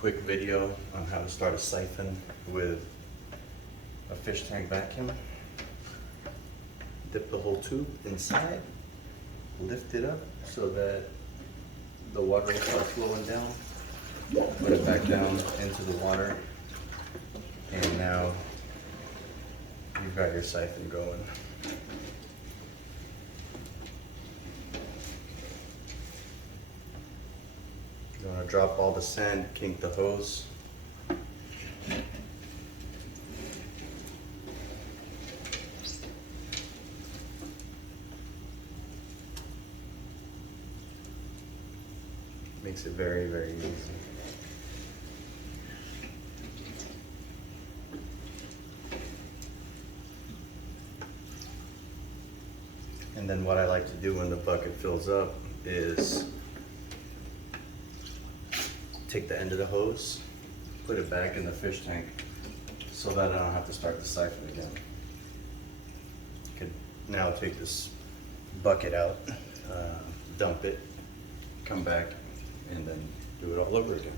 quick video on how to start a siphon with a fish tank vacuum. Dip the whole tube inside, lift it up so that the water will start flowing down. Put it back down into the water, and now you've got your siphon going. You want to drop all the sand, kink the hose. Makes it very, very easy. And then what I like to do when the bucket fills up is take the end of the hose, put it back in the fish tank so that I don't have to start the siphon again. You could now take this bucket out, dump it, come back, and then do it all over again.